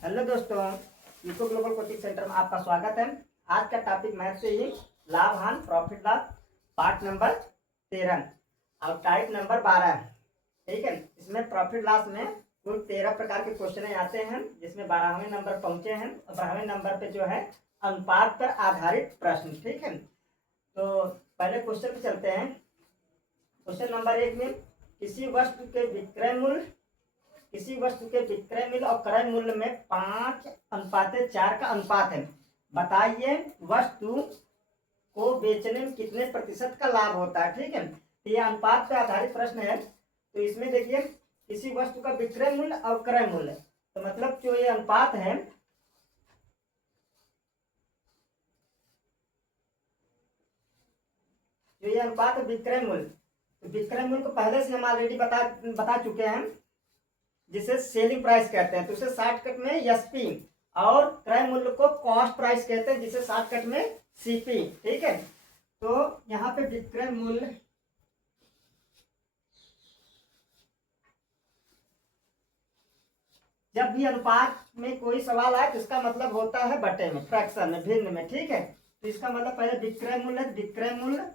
Hello दोस्तों, UCO global coaching centre में आपका स्वागत है। आज का टॉपिक मैथ से ही लाभ हानि प्रॉफिट लॉस पार्ट नंबर 13 और टाइप नंबर 12 है। ठीक है, इसमें प्रॉफिट लॉस में कुल 13 प्रकार के क्वेश्चन आते हैं, जिसमें 12वें नंबर पहुंचे हैं और 12वें नंबर पे जो है अनुपात पर आधारित प्रश्न। ठीक है, तो पहले क्वेश्चन पे चलते हैं। क्वेश्चन नंबर 1 में किसी वस्तु के विक्रय मूल्य और क्रय मूल्य में 5:4 का अनुपात है। बताइए वस्तु को बेचने में कितने प्रतिशत का लाभ होता है। ठीक है, तो ये अनुपात पर आधारित प्रश्न है। तो इसमें देखिए किसी वस्तु का विक्रय मूल्य और क्रय मूल्य, तो मतलब जो ये अनुपात है, जो ये अनुपात है विक्रय मूल्य, तो विक्रय मूल्य को पहले से हम ऑलरेडी बता चुके हैं, जिसे सेलिंग प्राइस कहते हैं। तो उसे शॉर्टकट में एसपी, और क्रय मूल्य को कॉस्ट प्राइस कहते हैं, जिसे शॉर्टकट में सीपी। ठीक है, तो यहाँ पे विक्रय मूल्य जब भी अनुपात में कोई सवाल आए तो इसका मतलब होता है बटे में, फ्रैक्शन में, भिन्न में। ठीक है, तो इसका मतलब पहले विक्रय मूल्य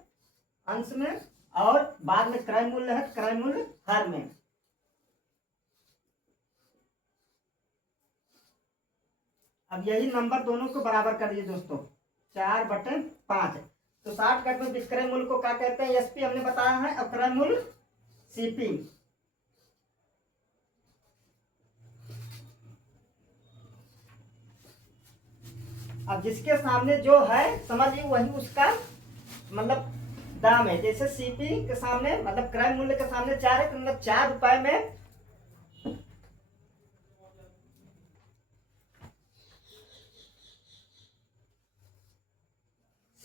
अंश में, और बाद में क्रय मूल्य है क्रय मूल्य हर में। अब यही नंबर दोनों को बराबर कर दिए दोस्तों, 4/5। तो शॉर्टकट में विक्रय मूल्य को क्या कहते हैं, एसपी हमने बताया है, और क्रय मूल्य सीपी। अब जिसके सामने जो है समझिए वही उसका मतलब दाम है। जैसे सीपी के सामने मतलब क्रय मूल्य के सामने 4 है, तो मतलब 4 रुपए में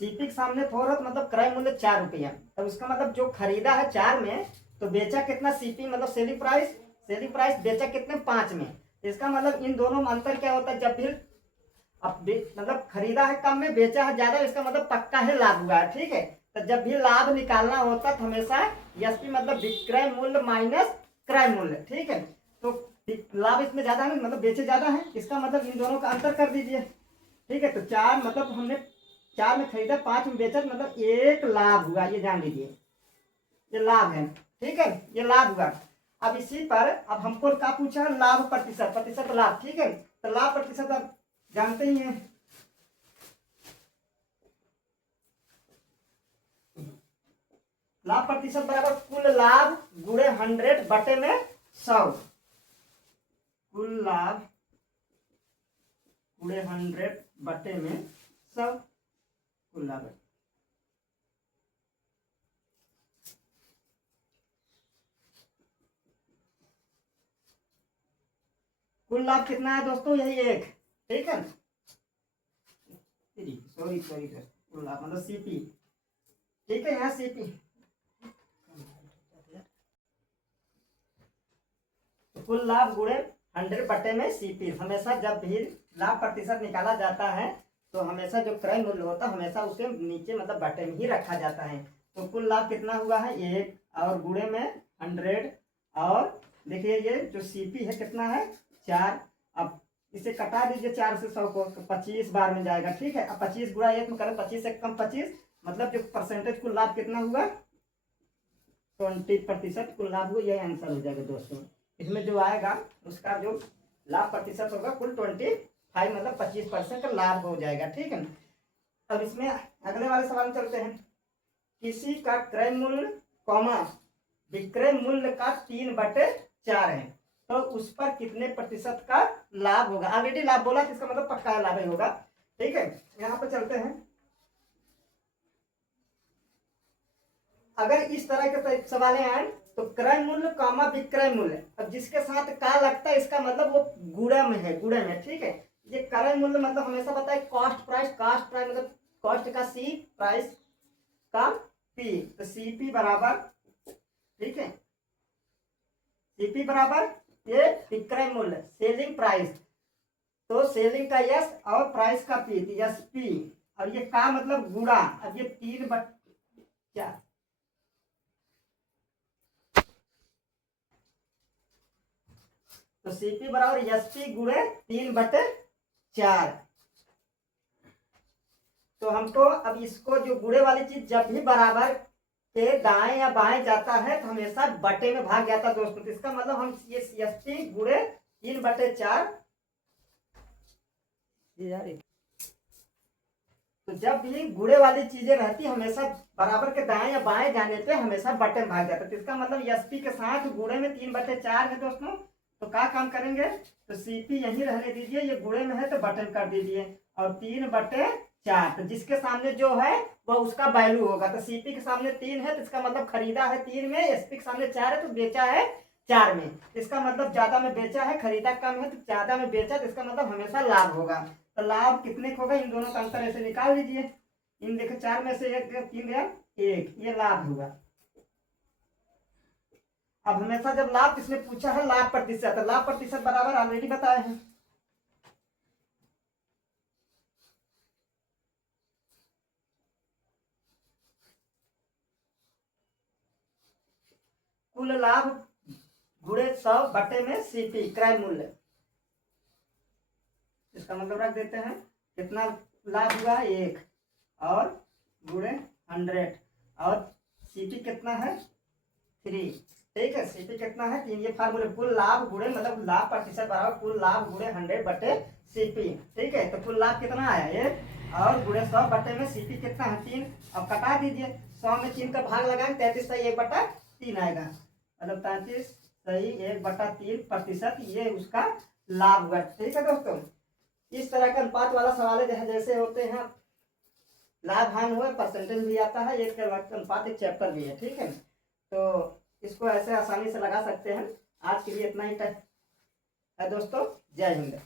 सीपी के सामने 4 है, तो मतलब क्रय मूल्य 4 रुपया। तो उसका मतलब जो खरीदा है 4 में, तो बेचा कितना सीपी मतलब सेलिंग प्राइस बेचा कितने 5 में। इसका मतलब इन दोनों में अंतर क्या होता है, जब भी अब मतलब खरीदा है कम में, बेचा है ज्यादा, इसका मतलब पक्का है लाभ हुआ है। ठीक है, तो जब भी लाभ निकालना होता है तो हमेशा एसपी मतलब विक्रय मूल्य माइनस क्रय मूल्य। ठीक है, तो लाभ इसमें ज्यादा है, मतलब बेचे ज्यादा है, इसका मतलब इन दोनों का अंतर कर दीजिए। ठीक है, तो 4 मतलब हमने 4 में खरीदा, 5 में बेचा, मतलब 1 लाभ हुआ, ये जान लीजिए, ये लाभ है। ठीक है, ये लाभ हुआ। अब इसी पर अब हमको क्या पूछा, लाभ प्रतिशत लाभ। ठीक है, तो लाभ प्रतिशत अब जानते ही हैं, लाभ प्रतिशत बराबर कुल लाभ गुणे 100 बटे में 100। कुल लाभ गुणे 100 बटे में 100 कुल लाभ। कुल लाभ कितना है दोस्तों, यही 1। ठीक है, सॉरी कुल लाभ मतलब सीपी। ठीक है, यहाँ सीपी कुल लाभ गुणे 100 बटे में सीपी। हमेशा जब भी लाभ प्रतिशत निकाला जाता है तो हमेशा जो क्रय मूल्य होता है हमेशा उसे नीचे मतलब बटे में ही रखा जाता है। तो कुल लाभ कितना हुआ है 1, और गुणे में 100, और देखिए ये जो सीपी है कितना है 4। अब इसे कटा दीजिए 4 से 100 को, 25 बार में जाएगा। ठीक है, अब 25 गुणा 1 में करें, 25 से कम 25, मतलब जो परसेंटेज कुल लाभ कितना हुआ 20% कुल लाभ हुआ। यही आंसर हो जाएगा दोस्तों। इसमें जो आएगा उसका जो लाभ प्रतिशत होगा कुल 25 मतलब 25% का लाभ हो जाएगा। ठीक है, अब इसमें अगले वाले सवाल चलते हैं। किसी का क्रय मूल्य कॉमा विक्रय मूल्य का 3/4 है, तो उस पर कितने प्रतिशत का लाभ होगा। ऑलरेडी लाभ बोला तो इसका मतलब पक्का लाभ ही होगा। ठीक है, यहाँ पर चलते हैं। अगर इस तरह के सवाल आए तो क्रय मूल्य कॉमा विक्रय मूल्य, अब जिसके साथ का लगता है इसका मतलब वो गुणे में है, गुणे में। ठीक है, ये क्रय मूल्य मतलब हमेशा पता है कॉस्ट प्राइस मतलब कॉस्ट का सी, प्राइस का पी, तो सीपी बराबर, ठीक है, सीपी बराबर ये विक्रय मूल्य सेलिंग प्राइस, तो सेलिंग का यस और प्राइस का पी, यस पी, और ये का मतलब गुणा। अब ये 3/4, तो सीपी बराबर एसपी गुणे 3/4। तो हमको अब इसको जो गुणे वाली चीज जब भी बराबर के दाएं या बाएं जाता है तो हमेशा बटे में भाग जाता है दोस्तों। तो इसका मतलब हम ये एसपी गुणे 3/4, तो जब भी गुणे वाली चीजें रहती हमेशा बराबर के दाएं या बाएं जाने पे हमेशा बटे में भाग जाता है। तो इसका मतलब एसपी के साथ गुणे में 3/4 है दोस्तों। तो क्या काम करेंगे, तो सीपी यहीं रहने दीजिए, ये गुणे में है तो बटन कर दीजिए, और 3/4, तो जिसके सामने जो है वह उसका वैल्यू होगा। तो सीपी के सामने 3 है तो इसका मतलब खरीदा है 3 में, एसपी के सामने 4 है तो बेचा है 4 में। इसका मतलब ज्यादा में बेचा है, खरीदा कम है तो ज्यादा में बेचा, तो इसका मतलब हमेशा लाभ होगा। तो लाभ कितने का होगा, इन दोनों का अंतर ऐसे निकाल लीजिए। इन देखो 4 में से 1 3 गया 1, ये लाभ होगा। अब हमेशा जब लाभ इसने पूछा है लाभ प्रतिशत, तो लाभ प्रतिशत बराबर ऑलरेडी बताए हैं, कुल लाभ गुणे 100 बटे में सीपी क्रय मूल्य। इसका मतलब रख देते हैं कितना लाभ हुआ 1 और गुणे 100, और सीपी कितना है 3, ठीक है। सीपी कितना है 3, ये फार्मूले कुल लाभ गुणे मतलब लाभ प्रतिशत बराबर कुल लाभ गुणे 100 बटे सीपी, ठीक है। तो कुल लाभ कितना आया 1 और गुणे 100 बटे में सीपी कितना है 3। अब कटा दीजिए, 100 में 3 का भाग लगाएंगे 33 सही 1/3 आएगा, मतलब 33 सही 1/3%, ये उसका लाभ हुआ, ठीक है दोस्तों। इस तरह का अनुपात वाला सवाल है जैसे होते हैं लाभ हानि हुए, परसेंटेज भी आता है, एक अनुपात एक चैप्टर भी है, ठीक है। तो इसको ऐसे आसानी से लगा सकते हैं। आज के लिए इतना ही है दोस्तों, जय हिंद।